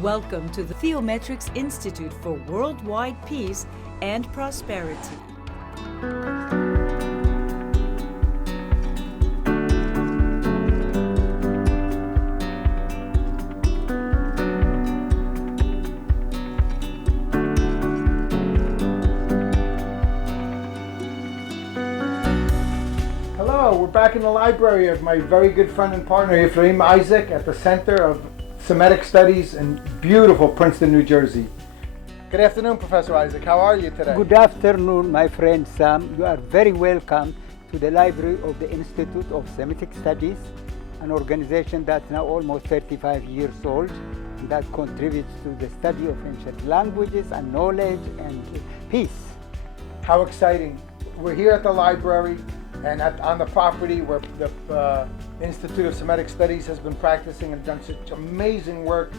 Welcome to the Theometrics Institute for Worldwide Peace and Prosperity. Hello, we're back in the library of my very good friend and partner Ephraim Isaac at the Center of Semitic Studies in beautiful Princeton, New Jersey. Good afternoon, Professor Isaac. How are you today? Good afternoon, my friend Sam. You are very welcome to the library of the Institute of Semitic Studies, an organization that's now almost 35 years old, and that contributes to the study of ancient languages and knowledge and peace. How exciting. We're here at the library and on the property where the Institute of Semitic Studies has been practicing and done such amazing work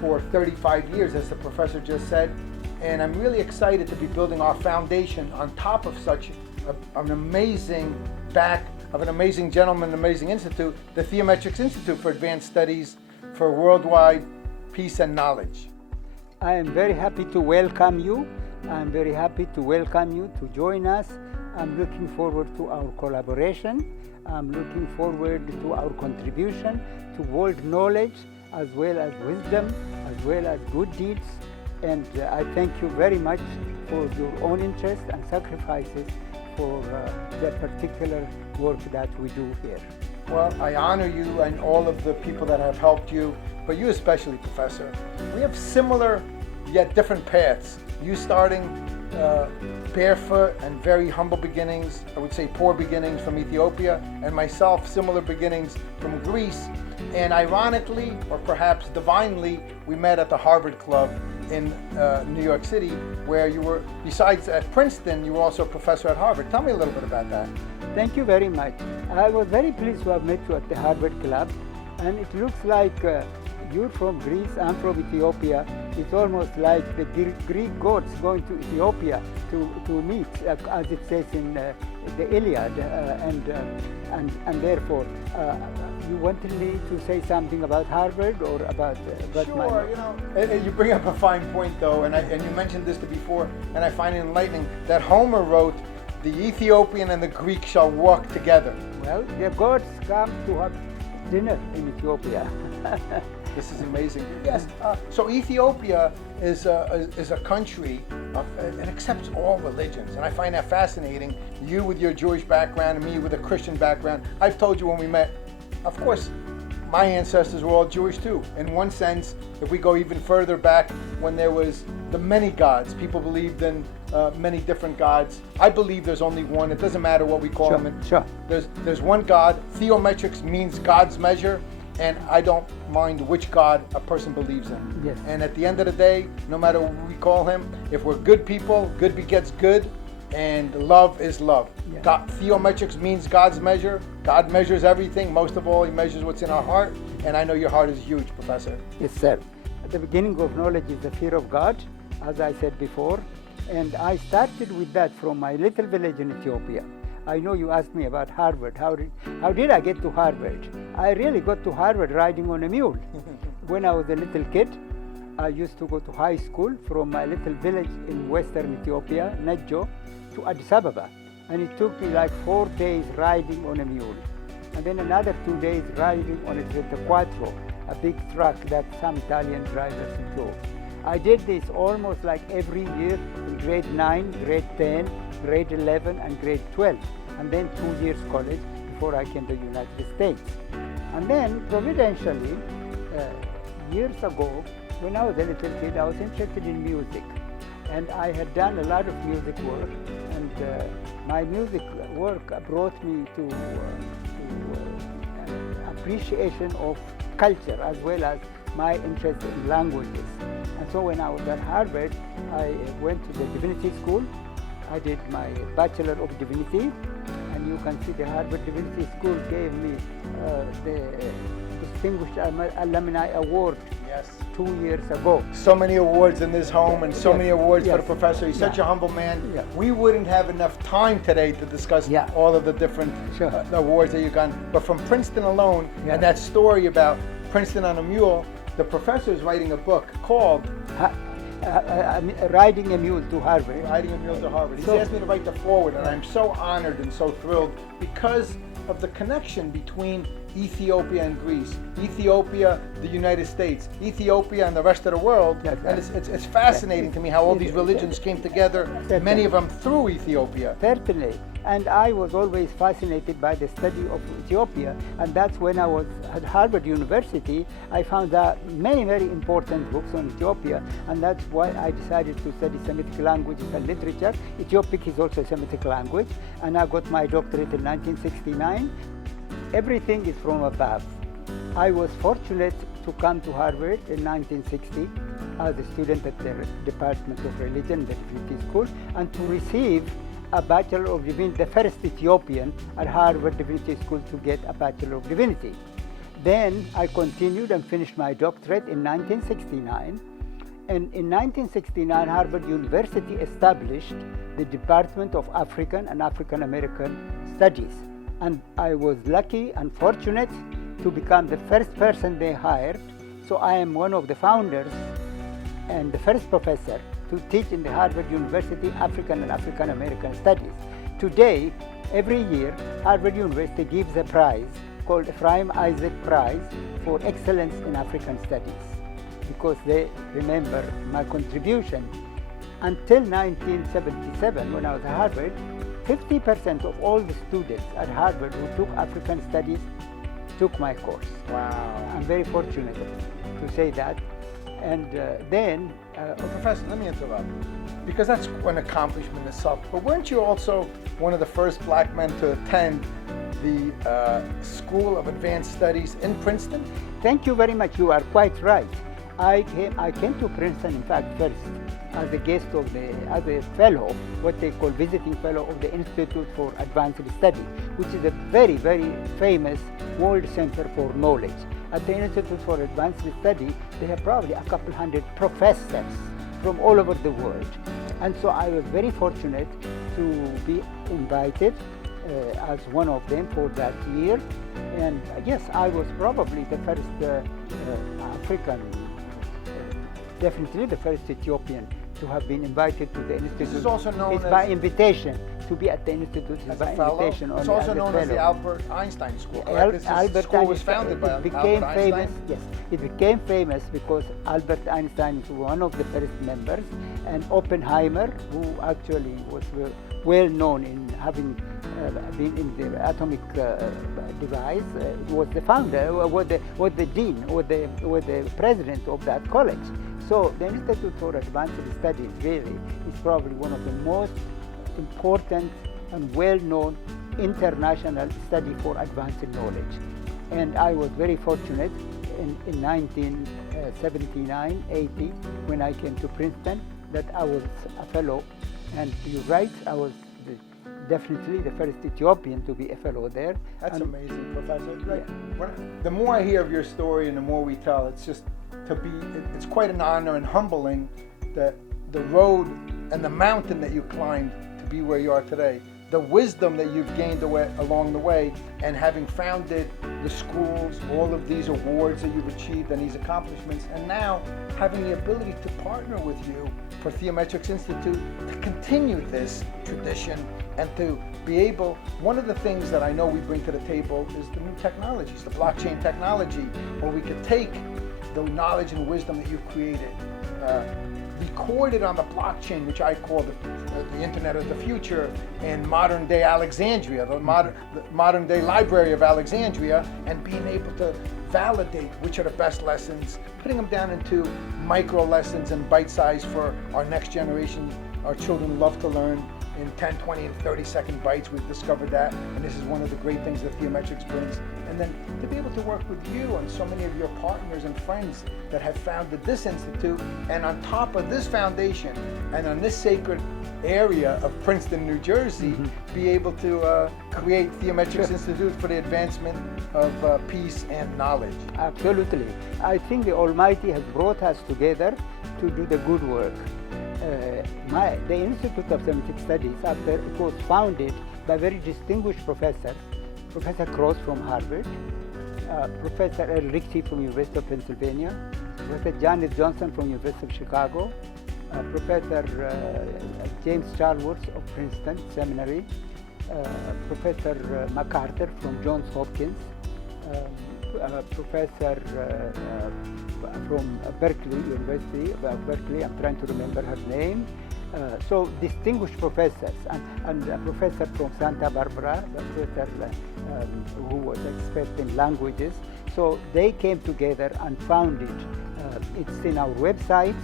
for 35 years, as the professor just said. And I'm really excited to be building our foundation on top of such an amazing gentleman, an amazing institute, the Theometrics Institute for Advanced Studies for Worldwide Peace and Knowledge. I am very happy to welcome you. I'm very happy to welcome you to join us. I'm looking forward to our collaboration. I'm looking forward to our contribution to world knowledge, as well as wisdom, as well as good deeds. And I thank you very much for your own interest and sacrifices for the particular work that we do here. Well, I honor you and all of the people that have helped you, but you especially, Professor. We have similar yet different paths. You starting barefoot and very humble beginnings, I would say poor beginnings from Ethiopia, and myself similar beginnings from Greece. And ironically, or perhaps divinely, we met at the Harvard Club in New York City, where you were, besides at Princeton, you were also a professor at Harvard. Tell me a little bit about that. Thank you very much. I was very pleased to have met you at the Harvard Club, and it looks like you're from Greece, I'm from Ethiopia. It's almost like the Greek gods going to Ethiopia to meet, as it says in the Iliad, and therefore, you wanted me to say something about Harvard or about Sure, you bring up a fine point though, and you mentioned this before, and I find it enlightening that Homer wrote, "The Ethiopian and the Greek shall walk together." Well, the gods come to have dinner in Ethiopia. This is amazing. Yes. So Ethiopia is a country it accepts all religions, and I find that fascinating. You with your Jewish background and me with a Christian background. I've told you when we met, of course, my ancestors were all Jewish too. In one sense, if we go even further back, when there was the many gods, people believed in many different gods. I believe there's only one. It doesn't matter what we call them. Sure. There's one God. Theometrics means God's measure. And I don't mind which God a person believes in. Yes. And at the end of the day, no matter what we call him, if we're good people, good begets good, and love is love. Yes. Theometrics means God's measure. God measures everything. Most of all, he measures what's in our heart. And I know your heart is huge, Professor. Yes, sir. At the beginning of knowledge is the fear of God, as I said before. And I started with that from my little village in Ethiopia. I know you asked me about Harvard. How did I get to Harvard? I really got to Harvard riding on a mule. When I was a little kid, I used to go to high school from my little village in western Ethiopia, Nejo, to Addis Ababa. And it took me like 4 days riding on a mule. And then another 2 days riding on a Trenta Quattro, a big truck that some Italian drivers drove. I did this almost like every year in grade 9, grade 10, grade 11, and grade 12, and then 2 years college before I came to the United States. And then, providentially, years ago, when I was a little kid, I was interested in music, and I had done a lot of music work, and my music work brought me to appreciation of culture as well as my interest in languages. And so when I was at Harvard, I went to the divinity school. I did my Bachelor of Divinity, and you can see the Harvard Divinity School gave me the Distinguished Alumni Award 2 years ago. So many awards in this home, and so many awards for the professor. He's such a humble man. Yeah. We wouldn't have enough time today to discuss all of the different awards that you've gotten. But from Princeton alone, and that story about Princeton on a mule, the professor is writing a book called Riding a Mule to Harvard. Riding a Mule to Harvard. He's So- asked me to write the foreword, and I'm so honored and so thrilled because of the connection between Ethiopia and Greece, Ethiopia, the United States, Ethiopia, and the rest of the world. That's And it's fascinating to me how all these religions came together, many of them through Ethiopia. Certainly. And I was always fascinated by the study of Ethiopia. And that's when I was at Harvard University, I found out many, very important books on Ethiopia. And that's why I decided to study Semitic languages and literature. Ethiopic is also a Semitic language. And I got my doctorate in 1969. Everything is from above. I was fortunate to come to Harvard in 1960 as a student at the Department of Religion, the Divinity School, and to receive a Bachelor of Divinity, the first Ethiopian at Harvard Divinity School to get a Bachelor of Divinity. Then I continued and finished my doctorate in 1969. And in 1969, Harvard University established the Department of African and African American Studies. And I was lucky and fortunate to become the first person they hired. So I am one of the founders and the first professor to teach in the Harvard University African and African American Studies. Today, every year, Harvard University gives a prize called Ephraim Isaac Prize for Excellence in African Studies because they remember my contribution. Until 1977, when I was at Harvard, 50% of all the students at Harvard who took African Studies took my course. Wow. I'm very fortunate to say that. And then... Well, Professor, let me interrupt, because that's an accomplishment itself. But weren't you also one of the first black men to attend the School of Advanced Studies in Princeton? Thank you very much. You are quite right. I came to Princeton, in fact, first as a guest of as a fellow, what they call visiting fellow of the Institute for Advanced Study, which is a very, very famous world center for knowledge. At the Institute for Advanced Study, they have probably a couple hundred professors from all over the world. And so I was very fortunate to be invited as one of them for that year. And yes, I was probably the first African, definitely the first Ethiopian to have been invited to the Institute. This is also known it's as... by invitation. To be at the Institute is As by a fellow? invitation. It's only also as a known as the fellow. Albert Einstein School, correct? This school was founded by it became Albert famous. Einstein? Yes, it became famous because Albert Einstein is one of the first members, and Oppenheimer, who actually was well known in having been in the atomic device, was the founder, was the dean, was the president of that college. So the Institute for Advanced Studies really is probably one of the most important and well-known international study for advanced knowledge. And I was very fortunate in 1979, 80, when I came to Princeton, that I was a fellow. And you're right, I was definitely the first Ethiopian to be a fellow there. That's And amazing, Professor. Like, the more I hear of your story and the more we tell, it's just it's quite an honor and humbling that the road and the mountain that you climbed to be where you are today, the wisdom that you've gained along the way, and having founded the schools, all of these awards that you've achieved and these accomplishments, and now having the ability to partner with you for Theometrics Institute to continue this tradition and to be able, one of the things that I know we bring to the table is the new technologies, the blockchain technology, where we could take the knowledge and wisdom that you've created, recorded on the blockchain, which I call the Internet of the Future, in modern day Alexandria, the modern day Library of Alexandria, and being able to validate which are the best lessons, putting them down into micro lessons and bite size for our next generation. Our children love to learn in 10, 20, and 30-second bites. We've discovered that, and this is one of the great things that Theometrics brings. And then to be able to work with you and so many of your partners and friends that have founded this institute, and on top of this foundation and on this sacred area of Princeton, New Jersey, be able to create Theometrics Institute for the advancement of peace and knowledge. Absolutely. I think the Almighty has brought us together to do the good work. The Institute of Semitic Studies, after it was founded by very distinguished professors, Professor Cross from Harvard, Professor L. Rixey from University of Pennsylvania, Professor Janet Johnson from University of Chicago, Professor James Charles of Princeton Seminary, Professor MacArthur from Johns Hopkins, Professor from Berkeley, University of Berkeley, I'm trying to remember her name. So distinguished professors, and a professor from Santa Barbara, the professor who was expert in languages. So they came together and founded, it's in our website.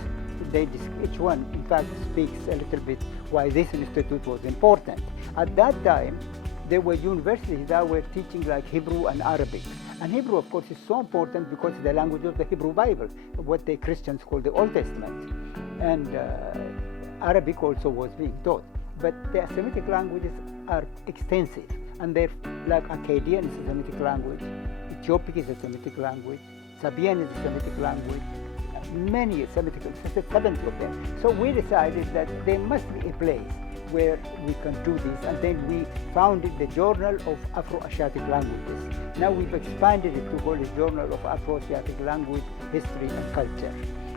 Each one, in fact, speaks a little bit why this institute was important. At that time, there were universities that were teaching like Hebrew and Arabic. And Hebrew, of course, is so important because it's the language of the Hebrew Bible, what the Christians call the Old Testament. And Arabic also was being taught. But the Semitic languages are extensive. And they're like Akkadian is a Semitic language, Ethiopic is a Semitic language, Sabian is a Semitic language, many Semitic, 70 of them. So we decided that there must be a place where we can do this, and then we founded the Journal of Afro-Asiatic Languages. Now we've expanded it to call the Journal of Afro-Asiatic Language, History and Culture.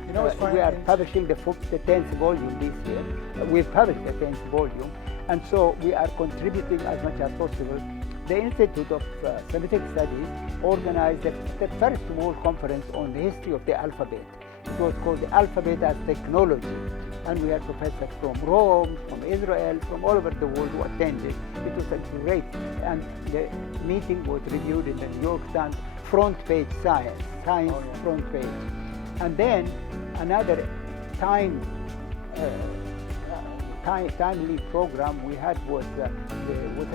You know, it's funny. We are publishing the 10th volume this year. We've published the 10th volume, and so we are contributing as much as possible. The Institute of Semitic Studies organized the first World Conference on the history of the alphabet. It was called the Alphabet as Technology. And we had professors from Rome, from Israel, from all over the world who attended. It was a great, and the meeting was reviewed in the New York Times front page science front page. And then another timely program we had was a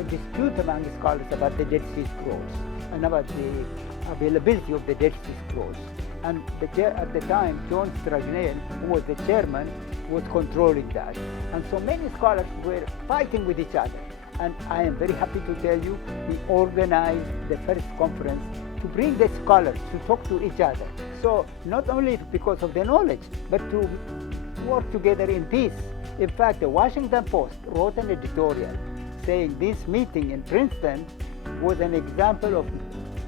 dispute among scholars about the Dead Sea Scrolls and about the availability of the Dead Sea Scrolls. And at the time, John Stragnell, who was the chairman, was controlling that. And so many scholars were fighting with each other. And I am very happy to tell you, we organized the first conference to bring the scholars to talk to each other. So not only because of the knowledge, but to work together in peace. In fact, the Washington Post wrote an editorial saying this meeting in Princeton was an example of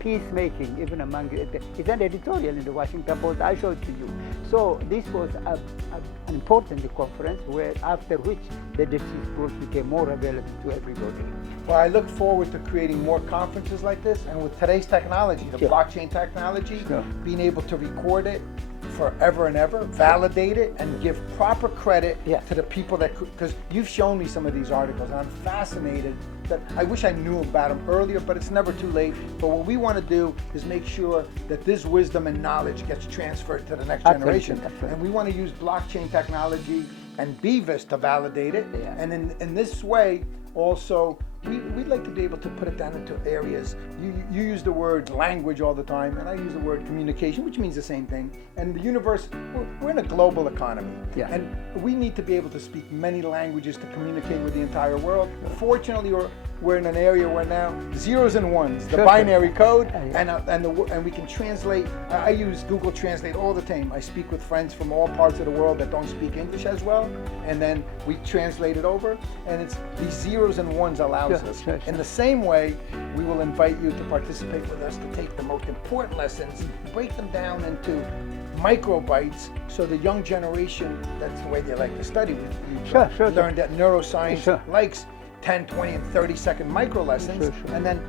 peacemaking, even among it's an editorial in the Washington Post. I showed to you. So this was an important conference, where after which the Dead Sea Scrolls became more available to everybody. Well, I look forward to creating more conferences like this, and with today's technology, the blockchain technology, being able to record it forever and ever, validate it, and give proper credit to the people that, because you've shown me some of these articles, and I'm fascinated. That I wish I knew about them earlier, but it's never too late. But what we want to do is make sure that this wisdom and knowledge gets transferred to the next generation. And we want to use blockchain technology and BVIS to validate it. And in this way, also, we'd like to be able to put it down into areas. You use the word language all the time, and I use the word communication, which means the same thing. And the universe, we're in a global economy. And we need to be able to speak many languages to communicate with the entire world. Fortunately, we're in an area where now zeros and ones, the binary code, and we can translate. I use Google Translate all the time. I speak with friends from all parts of the world that don't speak English as well, and then we translate it over, and it's these zeros and ones allows us. In the same way, we will invite you to participate with us to take the most important lessons, break them down into microbytes, so the young generation, that's the way they like to study. We've learned that neuroscience likes 10, 20, and 30-second micro lessons, and then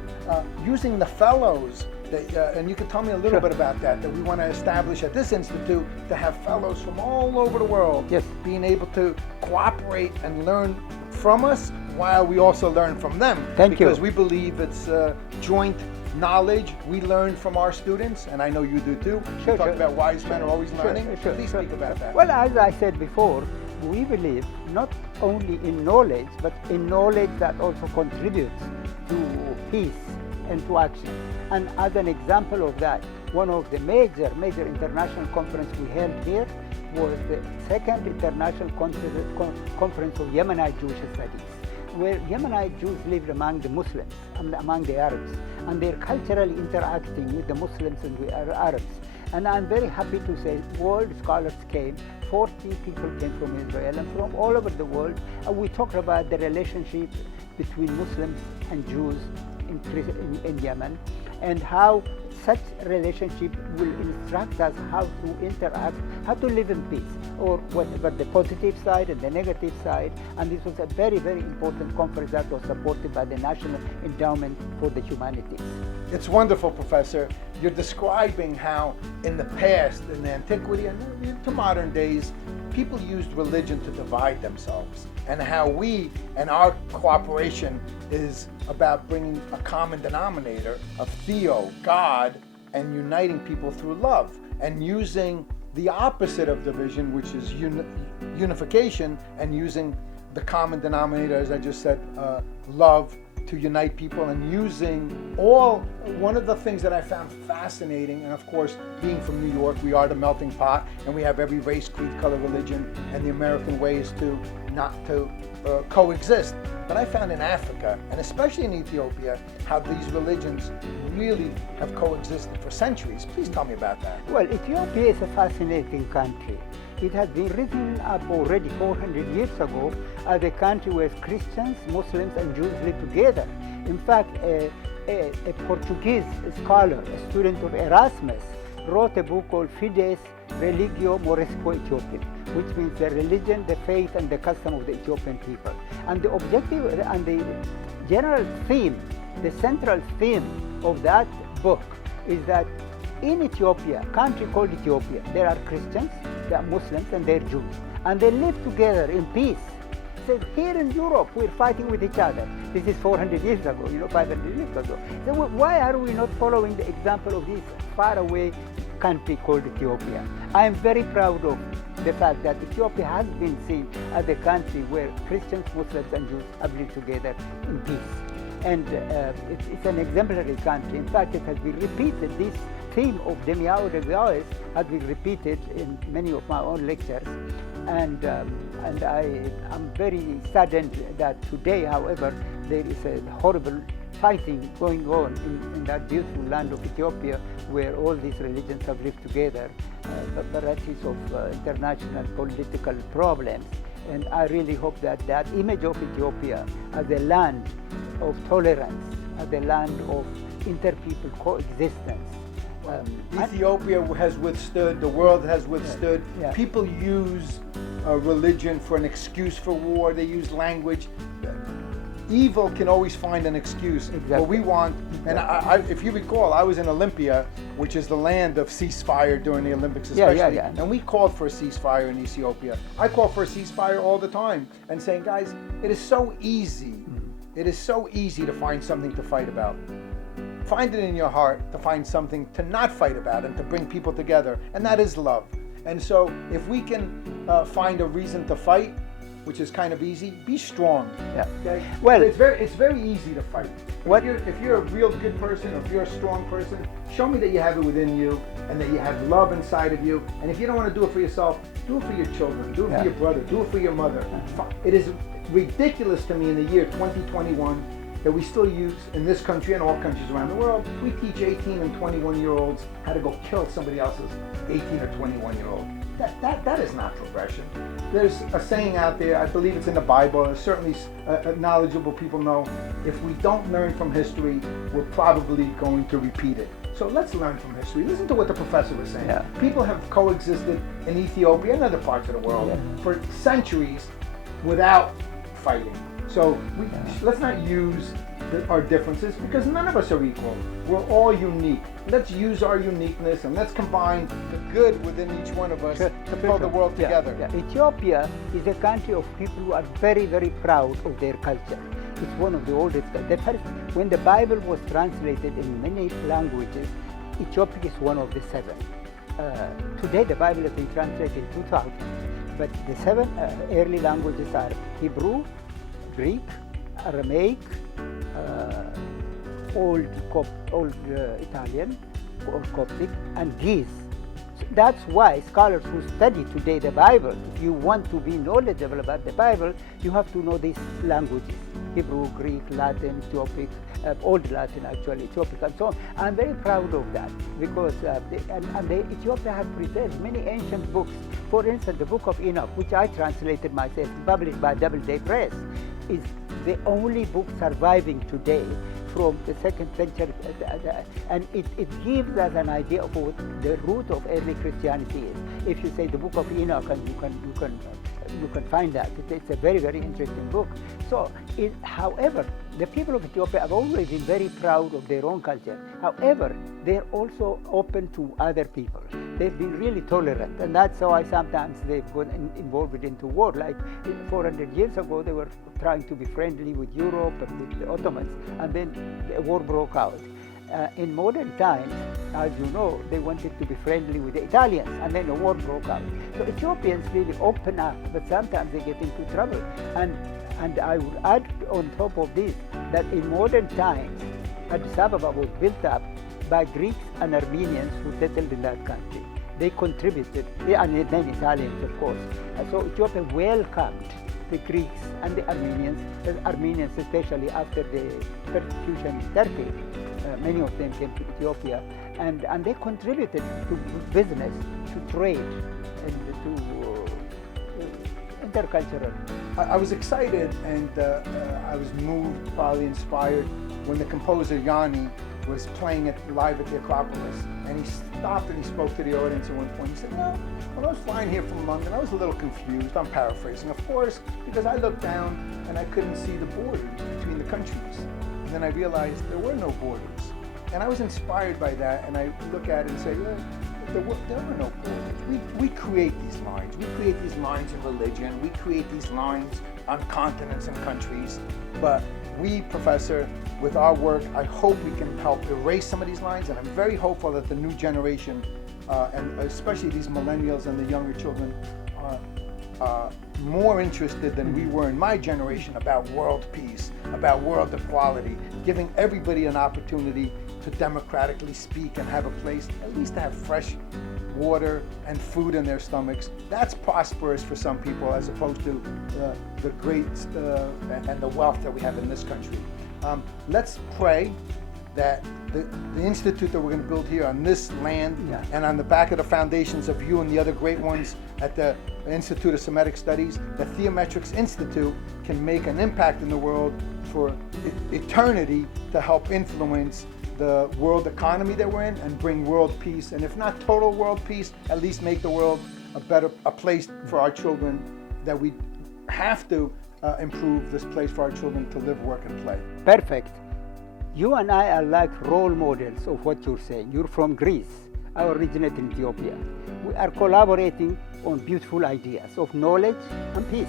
using the fellows, and you can tell me a little bit about that we want to establish at this institute, to have fellows from all over the world being able to cooperate and learn from us while we also learn from them. Because we believe it's joint knowledge. We learn from our students, and I know you do too. You talked about wise men are always learning. Please speak about that. Well, as I said before, we believe not only in knowledge, but in knowledge that also contributes to peace and to action. And as an example of that, one of the major international conferences we held here was the second international conference of Yemenite Jewish studies, where Yemenite Jews lived among the Muslims and among the Arabs, and they're culturally interacting with the Muslims and the Arabs. And I'm very happy to say world scholars came, 40 people came from Israel and from all over the world, and we talked about the relationship between Muslims and Jews in Yemen, and how such relationship will instruct us how to interact, how to live in peace, or whatever the positive side and the negative side. And this was a very, very important conference that was supported by the National Endowment for the Humanities. It's wonderful, Professor. You're describing how in the past, in antiquity and to modern days, people used religion to divide themselves, and how we and our cooperation is about bringing a common denominator of Theo, God, and uniting people through love, and using the opposite of division, which is unification, and using the common denominator, as I just said, love, to unite people, and using one of the things that I found fascinating, and of course, being from New York, we are the melting pot, and we have every race, creed, color, religion, and the American way is to not to coexist. But I found in Africa, and especially in Ethiopia, how these religions really have coexisted for centuries. Please tell me about that. Well, Ethiopia is a fascinating country. It has been written up already 400 years ago as a country where Christians, Muslims, and Jews live together. In fact, a Portuguese scholar, a student of Erasmus, wrote a book called Fides Religio Moresco Ethiopian, which means the religion, the faith, and the custom of the Ethiopian people. And the objective and the general theme, the central theme of that book is that in Ethiopia, a country called Ethiopia, there are Christians, there are Muslims, and there are Jews. And they live together in peace. So here in Europe, we're fighting with each other. This is 400 years ago, 500 years ago. So why are we not following the example of this faraway country called Ethiopia? I am very proud of the fact that Ethiopia has been seen as a country where Christians, Muslims, and Jews have lived together in peace. And it's an exemplary country. In fact, it has been repeated. This theme of Demiao de Gauss has been repeated in many of my own lectures. And I am very saddened that today, however, there is a horrible fighting going on in that beautiful land of Ethiopia, where all these religions have lived together, varieties of international political problems. And I really hope that that image of Ethiopia as a land of tolerance, as a land of inter-people coexistence. Ethiopia has withstood, the world has withstood. Yeah. People use religion for an excuse for war. They use language. Evil can always find an excuse. Exactly. What we want, and if you recall, I was in Olympia, which is the land of ceasefire during the Olympics especially, and we called for a ceasefire in Ethiopia. I call for a ceasefire all the time and saying, guys, it is so easy. It is so easy to find something to fight about. Find it in your heart to find something to not fight about and to bring people together, and that is love. And so if we can find a reason to fight, which is kind of easy, be strong. Yeah. Okay? Well, it's very easy to fight. If you're a real good person, or if you're a strong person, show me that you have it within you and that you have love inside of you. And if you don't want to do it for yourself, do it for your children, do it for your brother, do it for your mother. It is ridiculous to me in the year 2021 that we still use, in this country and all countries around the world, we teach 18 and 21-year-olds how to go kill somebody else's 18 or 21-year-old. That is not progression. There's a saying out there, I believe it's in the Bible, and certainly knowledgeable people know, if we don't learn from history, we're probably going to repeat it. So let's learn from history. Listen to what the professor was saying. Yeah. People have coexisted in Ethiopia and other parts of the world for centuries without fighting. So let's not use our differences, because none of us are equal. We're all unique. Let's use our uniqueness and let's combine the good within each one of us to pull the world together. Ethiopia is a country of people who are very, very proud of their culture. It's one of the oldest. When the Bible was translated in many languages, Ethiopic is one of the 7. Today the Bible has been translated in 2000, but the 7 early languages are Hebrew, Greek, Aramaic, Old Italian or Coptic, and Ge'ez. So that's why scholars who study today the Bible, if you want to be knowledgeable about the Bible, you have to know these languages: Hebrew, Greek, Latin, Ethiopic, Old Latin actually, Ethiopic, and so on. I'm very proud of that, because Ethiopia has preserved many ancient books. For instance, the Book of Enoch, which I translated myself, published by Doubleday Press, is the only book surviving today from the 2nd century, and it gives us an idea of what the root of early Christianity is. If you say the Book of Enoch, and you can find that. It's a very, very interesting book. So, however, the people of Ethiopia have always been very proud of their own culture. However, they're also open to other people. They've been really tolerant, and that's why sometimes they've got involved into war. Like 400 years ago, they were trying to be friendly with Europe and with the Ottomans, and then the war broke out. In modern times, as you know, they wanted to be friendly with the Italians, and then the war broke out. So Ethiopians really open up, but sometimes they get into trouble. And I would add on top of this that in modern times, Addis Ababa was built up by Greeks and Armenians who settled in that country. They contributed, and then Italians, of course. And so Ethiopia welcomed the Greeks and the Armenians especially after the persecution in Turkey. Many of them came to Ethiopia, and they contributed to business, to trade, and to intercultural. I was excited, and I was moved, probably inspired, when the composer Yanni was playing it live at the Acropolis, and he stopped and he spoke to the audience at one point. He said, when I was flying here from London, I was a little confused. I'm paraphrasing, of course, because I looked down and I couldn't see the border between the countries. And then I realized there were no borders. And I was inspired by that, and I look at it and say, there are no borders. We create these lines. We create these lines in religion. We create these lines on continents and countries. But we, Professor, with our work, I hope we can help erase some of these lines, and I'm very hopeful that the new generation, and especially these millennials and the younger children, are more interested than we were in my generation about world peace, about world equality, giving everybody an opportunity to democratically speak and have a place, at least to have fresh water and food in their stomachs. That's prosperous for some people, as opposed to the great and the wealth that we have in this country. Let's pray that the institute that we're going to build here on this land, and on the back of the foundations of you and the other great ones at the Institute of Semitic Studies, the Theometrics Institute can make an impact in the world for eternity to help influence the world economy that we're in and bring world peace, and if not total world peace, at least make the world a place for our children, that we have to improve this place for our children to live, work, and play. Perfect. You and I are like role models of what you're saying. You're from Greece. I originate in Ethiopia. We are collaborating on beautiful ideas of knowledge and peace.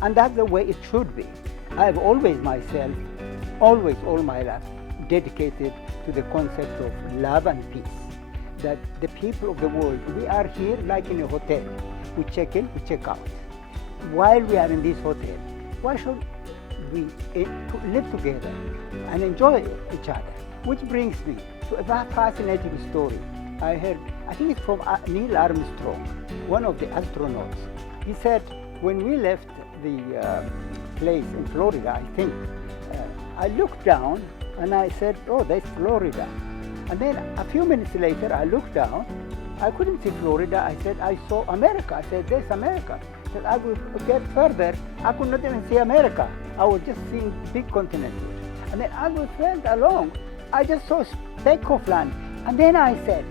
And that's the way it should be. I've always myself, always all my life, dedicated to the concept of love and peace. That the people of the world, we are here like in a hotel. We check in, we check out. While we are in this hotel, why should we live together and enjoy each other? Which brings me to a very fascinating story I heard. I think it's from Neil Armstrong, one of the astronauts. He said, when we left the place in Florida, I think, I looked down and I said, oh, that's Florida. And then a few minutes later, I looked down. I couldn't see Florida. I said, I saw America. I said, there's America. I said, I will get further. I could not even see America. I was just seeing big continents. And then as we went along, I just saw a speck of land. And then I said,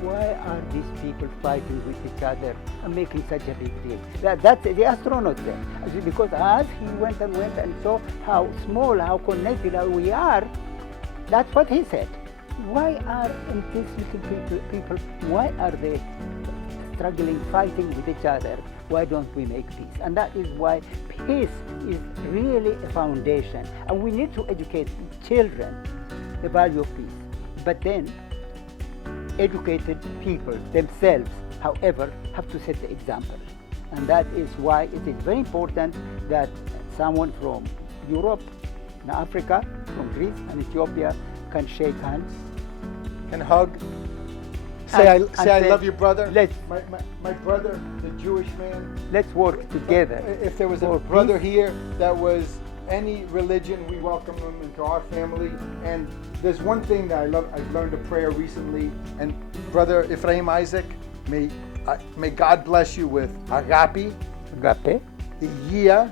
why are these people fighting with each other and making such a big deal? That's the astronaut there. Because as he went and saw how small, how connected we are, that's what he said. Why are these little people, why are they struggling, fighting with each other? Why don't we make peace? And that is why peace is really a foundation. And we need to educate children the value of peace. But then, educated people themselves, however, have to set the example. And that is why it is very important that someone from Europe, and Africa, from Greece and Ethiopia can shake hands, can hug, say I love you, brother. My brother, the Jewish man. Let's work together. If there was a brother here that was any religion, we welcome them into our family. And there's one thing that I love. I've learned a prayer recently, and Brother Ephraim Isaac, may God bless you with agape, agape, yia,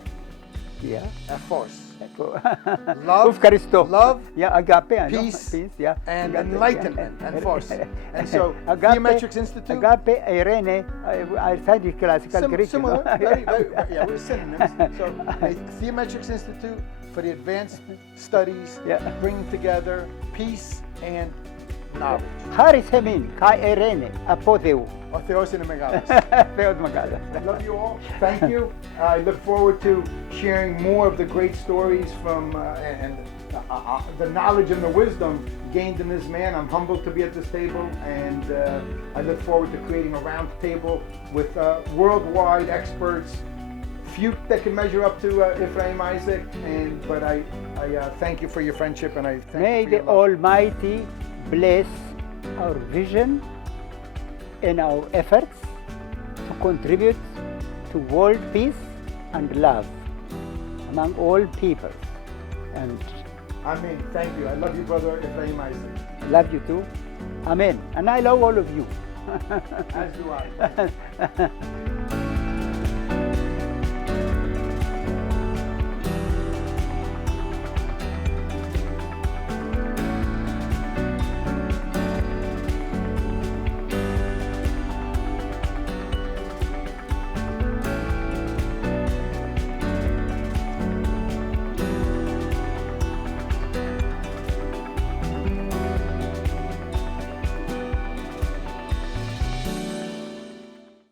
yeah, ephos. Love, Eucharisto. love, Yeah, agape, ano? peace, yeah. and Agape, enlightenment yeah. and force. And so, Agape, Theometrics Institute. Agape, Irene, I studied classical Greek. you know. Similar, very, yeah, we're synonyms. So, a Theometrics Institute for the advanced studies, Yeah. bringing together peace and knowledge. Haris Hemin, Kai Irene, Apodeu. O Theos in the Megalos. Feod Magalas. I love you all. Thank you. I look forward to sharing more of the great stories from and the knowledge and the wisdom gained in this man. I'm humbled to be at this table, and I look forward to creating a round table with worldwide experts, few that can measure up to Ephraim, Isaac, but I thank you for your friendship, and I thank May you for the your love. Almighty bless our vision and our efforts to contribute to world peace and love among all people. And Amen. Thank you. I love you, brother Ephraim, Isaac. I love you too. Amen. And I love all of you. As do I.